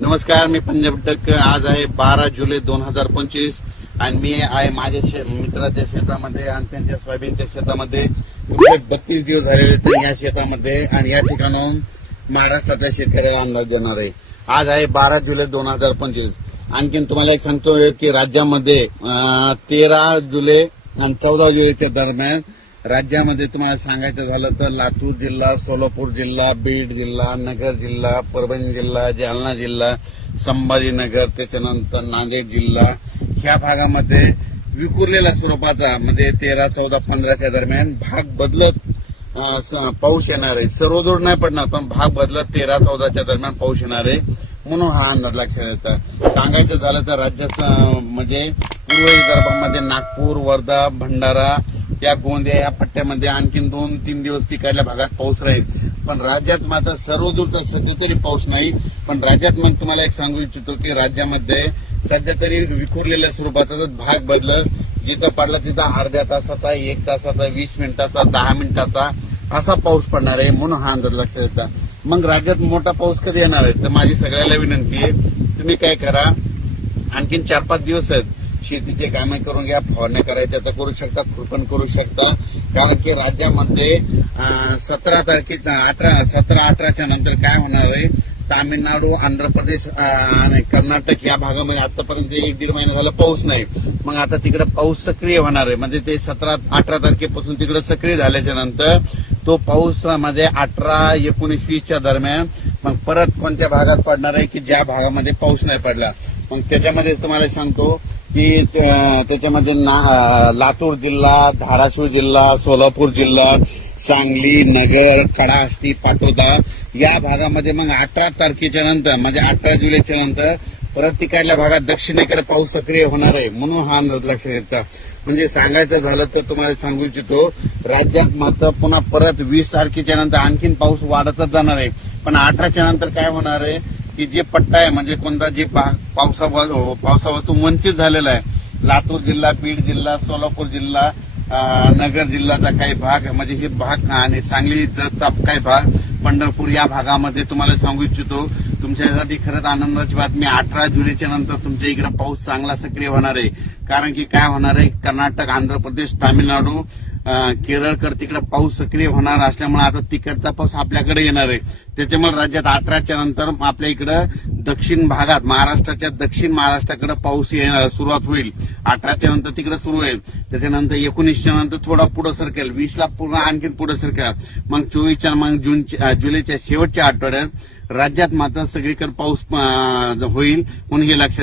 नमस्कार मी पंजाब डक्क आज आहे बारा जुलै दोन हजार पंचवीस आणि मी आहे माझ्या शे- मित्राच्या शेतामध्ये आणि त्यांच्या सोयाबीनच्या शेतामध्ये. बत्तीस दिवस झालेले तर या शेतामध्ये आणि या ठिकाणाहून महाराष्ट्रातल्या शेतकऱ्याला अंदाज देणार आहे. आज आहे बारा जुलै दोन हजार पंचवीस. आणखीन तुम्हाला एक सांगतो की राज्यामध्ये तेरा जुलै आणि चौदा जुलैच्या दरम्यान राज्यामध्ये तुम्हाला सांगायचं झालं तर लातूर जिल्हा सोलापूर जिल्हा बीड जिल्हा नगर जिल्हा परभणी जिल्हा जालना जिल्हा संभाजीनगर त्याच्यानंतर नांदेड जिल्हा. ह्या भागामध्ये विखुरलेल्या स्वरूपाचा म्हणजे तेरा चौदा पंधराच्या दरम्यान भाग बदलत स- पाऊस येणार आहे. सर्वदूर नाही पडणार पण भाग बदलत तेरा चौदाच्या दरम्यान पाऊस येणार आहे म्हणून हा अंदाज लक्षात येतात सांगायचं झालं तर राज्यात म्हणजे पूर्व विदर्भामध्ये नागपूर वर्धा भंडारा या गोंदिया या पट्ट्यामध्ये आणखीन दोन तीन दिवस तिकडल्या भागात पाऊस राहील. पण राज्यात मात्र सर्वदूरचा सध्या तरी पाऊस नाही. पण राज्यात मग तुम्हाला एक सांगू इच्छितो की राज्यामध्ये सध्या तरी विखुरलेल्या स्वरूपाचा भाग बदलत जिथं पडला तिथं अर्ध्या तासाचा एक तासाचा वीस मिनिटाचा दहा मिनिटाचा असा पाऊस पडणार आहे म्हणून हा अंदाज लक्षात येतात मग राज्यात मोठा पाऊस कधी येणार आहे? तर माझी सगळ्याला विनंती आहे तुम्ही काय करा आणखीन चार पाच दिवस आहेत. शेतीचे कामे करून घ्या फवारण्या करायच्या तर करू शकता खुरपण करू शकता. कारण की राज्यामध्ये सतरा तारखे अठरा सतरा अठराच्या नंतर काय होणार आहे? तामिळनाडू आंध्र प्रदेश आणि कर्नाटक या भागामध्ये आतापर्यंत एक दीड महिना झाला पाऊस नाही. मग आता तिकडे पाऊस सक्रिय होणार आहे. म्हणजे ते सतरा अठरा तारखेपासून तिकडे सक्रिय झाल्याच्यानंतर तो पाऊसमध्ये अठरा एकोणीस वीसच्या दरम्यान मग परत कोणत्या भागात पडणार आहे की ज्या भागामध्ये पाऊस नाही पडला? मग त्याच्यामध्येच तुम्हाला सांगतो की त्याच्यामध्ये ना- लातूर जिल्हा धाराशिव जिल्हा सोलापूर जिल्हा सांगली नगर कडाहष्टी पाटोदा या भागामध्ये मग अठरा तारखेच्या नंतर म्हणजे अठरा जुलैच्या नंतर परत तिकडल्या भागात दक्षिणेकडे पाऊस सक्रिय होणार आहे म्हणून हा अंदाज लक्षात येतात म्हणजे सांगायचं झालं तर तुम्हाला सांगू इच्छितो राज्यात मात्र पुन्हा परत वीस तारखेच्या नंतर आणखीन पाऊस वाढतच जाणार आहे. पण अठराच्या नंतर काय होणार आहे? की जे पट्टा आहे म्हणजे कोणता जे पा- पावसापासून वंचित झालेला आहे. लातूर जिल्हा बीड जिल्हा सोलापूर जिल्हा नगर जिल्ह्याचा काही भाग म्हणजे हे भाग आणि सांगली जतचा काही भाग पंढरपूर या भागामध्ये तुम्हाला सांगू इच्छितो. तुमच्यासाठी खरंच आनंदाची बातमी अठरा जुलैच्या नंतर तुमच्या इकडे पाऊस चांगला सक्रिय होणार आहे. कारण की काय होणार आहे? कर्नाटक आंध्र प्रदेश तामिळनाडू अं, केरळकडे तिकडे पाऊस सक्रिय होणार असल्यामुळे आता तिकडचा पाऊस आपल्याकडे येणार आहे. त्याच्यामुळे राज्यात अठराच्या नंतर आपल्या इकडं दक्षिण भागात महाराष्ट्राच्या दक्षिण महाराष्ट्राकडे पाऊस येणार सुरुवात होईल. अठराच्या नंतर तिकडे सुरू होईल. त्याच्यानंतर एकोणीसच्या नंतर थोडा पुढे सरकेल. वीसला पूर्ण आणखीन पुढे सरकेल. मग चोवीसच्या मग जून जुलैच्या शेवटच्या आठवड्यात राज्यात मात्र सगळीकडे पाऊस होईल म्हणून हे लक्षात